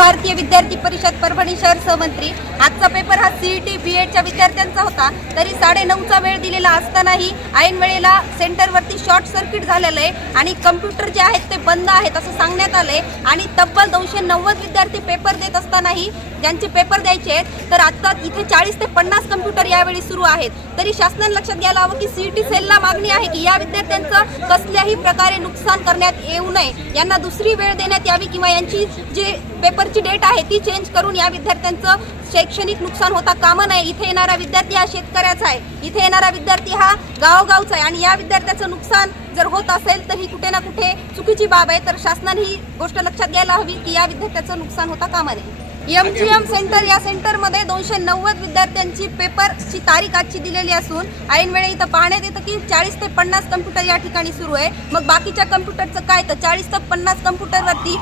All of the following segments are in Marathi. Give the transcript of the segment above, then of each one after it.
भारतीय विद्यार्थी परिषद परभणी शहर सहमंत्री। आजचा पेपर हा सीईटी बीएडच्या विद्यार्थ्यांचा होता, तरी 9:30चा वेळ दिलेला असतानाही ऐन वेळेला सेंटरवरती शॉर्ट सर्किट झालेलं आहे आणि कम्प्युटर जे आहेत ते बंद आहेत असं सांगण्यात आले आणि तब्बल 290 विद्यार्थी पेपर देत असतानाही ज्यांचे पेपर द्यायचे आहेत तर आता इथे 40 ते 50 कम्प्युटर यावेळी सुरू आहेत। तरी शासनाने लक्षात घ्यायला हवं की सीईटी सेलला मागणी आहे की या विद्यार्थ्यांचं कसल्याही प्रकारे नुकसान करण्यात येऊ नये, यांना दुसरी वेळ देण्यात यावी किंवा यांची जे पेपरची डेट आहे ती चेंज करून या विद्यार्थ्यांचं शैक्षणिक नुकसान होता कामा नये। इथे येणारा विद्यार्थी हा शेतकऱ्याचा आहे, इथे येणारा विद्यार्थी हा गावगावचा आहे आणि या विद्यार्थ्याचं नुकसान जर होत असेल तर ही कुठे ना कुठे चुकीची बाब आहे। तर शासनाने ही गोष्ट लक्षात घ्यायला हवी की या विद्यार्थ्याचं नुकसान होता कामा नये। एमजीएम सेंटर या सेंटरमध्ये 290 विद्यार्थ्यांची पेपरची तारीख आजची दिलेली असून ऐन वेळी इथं पाहण्यात येतं की 40 ते 50 कम्प्युटर या ठिकाणी सुरू आहे। मग बाकीच्या कम्प्युटरचं काय, तर 40 ते 50 कम्प्युटरवरती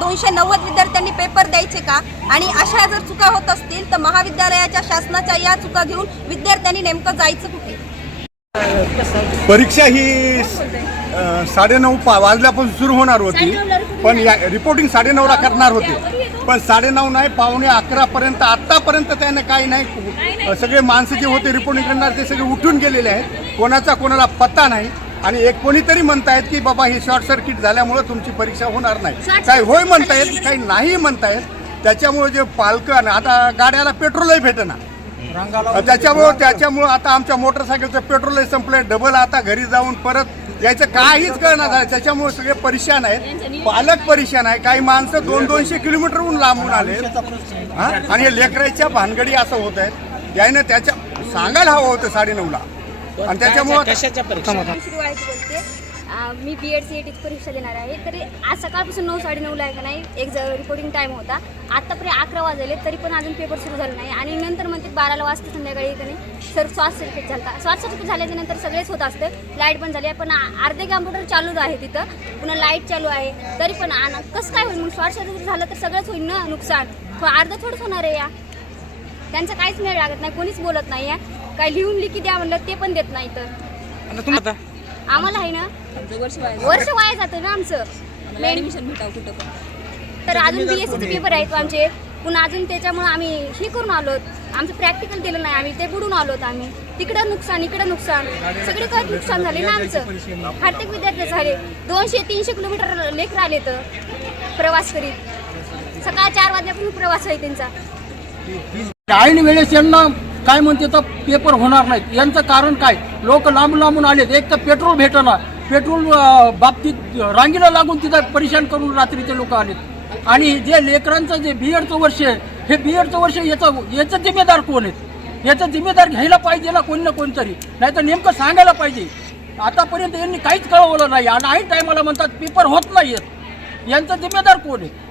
290 विद्यार्थ्यांनी पेपर द्यायचे का? आणि अशा जर चुका होत असतील तर महाविद्यालयाच्या शासनाच्या या चुका घेऊन विद्यार्थ्यांनी नेमकं जायचं कुठे? परीक्षा ही 9:30 वाजल्यापासून सुरू होणार होती, पण या रिपोर्टिंग 9:30ला करणार होते, पण 9:30 नाही 11:15 पर्यंत आतापर्यंत त्याने काही नाही, सगळे माणसं जे होते रिपोर्टिंग करणार ते सगळे उठून गेलेले आहेत, कोणाचा कोणाला पत्ता नाही। आणि एक कोणीतरी म्हणतायत की बाबा हे शॉर्ट सर्किट झाल्यामुळे तुमची परीक्षा होणार नाही, काही होय म्हणतायत काही नाही म्हणतायत। त्याच्यामुळे जे पालकं आता गाड्याला पेट्रोलही भेटेना, त्याच्यामुळं आता आमच्या मोटरसायकलचं पेट्रोलही संपलंय, डबल आता घरी जाऊन परत यायचं काहीच कळणार नाही। त्याच्यामुळे सगळे परेशान आहेत, पालक परेशान आहे, काही माणसं 200-200 किलोमीटरहून लांबून आले आणि हे लेकराच्या भानगडी असं होत आहे। याने त्याच्या सांगायला हवं होतं 9:30ला आणि त्याच्यामुळे मी बीएड सीईटीची परीक्षा देणार आहे। तरी आज सकाळपासून 9-9:30ला आहे का नाही एक रिपोर्टिंग टाईम होता, आत्तापर्यंत 11 वाजले तरी पण अजून पेपर सुरू झाला नाही आणि नंतर म्हणते 12ला वाजता संध्याकाळी का नाही सर शॉर्ट सर्किट झाला। शॉर्ट सर्किट झाल्याच्या नंतर सगळेच होत असतं, लाईट पण झाली आहे पण अर्धे कॉम्प्युटर चालूच आहे तिथं, पुन्हा लाईट चालू आहे, तरी पण कसं काय होईल? मग शॉर्ट सर्किट झालं तर सगळंच होईल ना नुकसान, अर्धं थोडंच होणार आहे। या त्यांचं काहीच मेळ लागत नाही, कोणीच बोलत नाही आहे, काय लिहून लिखी द्या म्हणलं ते पण देत नाही। तर आम्हाला आहे ना वर्ष वाया जातं ना आमचं ऍडमिशन भेटावं कुठं पण। तर अजून बीएससीचे पेपर आहेत आमचे, पुन्हा अजून त्याच्यामुळे आम्ही हे करून आलोत, आमचं प्रॅक्टिकल दिलं नाही आम्ही, ते बुडून आलोत आम्ही, तिकडं नुकसान इकडं नुकसान, सगळीकडे नुकसान झाले ना आमचं। प्रत्येक विद्यार्थी झाले 200-300 किलोमीटर लेकर आले तर प्रवास करीत, सकाळ 4 वाजल्यापासून प्रवास आहे त्यांचा। ऐन वेळेस यांना काय म्हणते तर पेपर होणार नाहीत, यांचं कारण काय? लोक लांबून आलेत, एक तर पेट्रोल भेटना, पेट्रोल बाबतीत रांगीला लागून तिथं परेशान करून रात्रीचे लोक आलेत। आणि जे लेकरांचं जे बीएडचं वर्ष आहे, हे बीएडचं वर्ष याचं जिम्मेदार कोण आहेत? याचा जिम्मेदार घ्यायला पाहिजे ना कोणी ना कोणतरी, नाही तर नेमकं सांगायला पाहिजे। आतापर्यंत यांनी काहीच कळवलं नाही आणि ऐन टायमाला म्हणतात पेपर होत नाहीत, यांचा जिम्मेदार कोण आहे?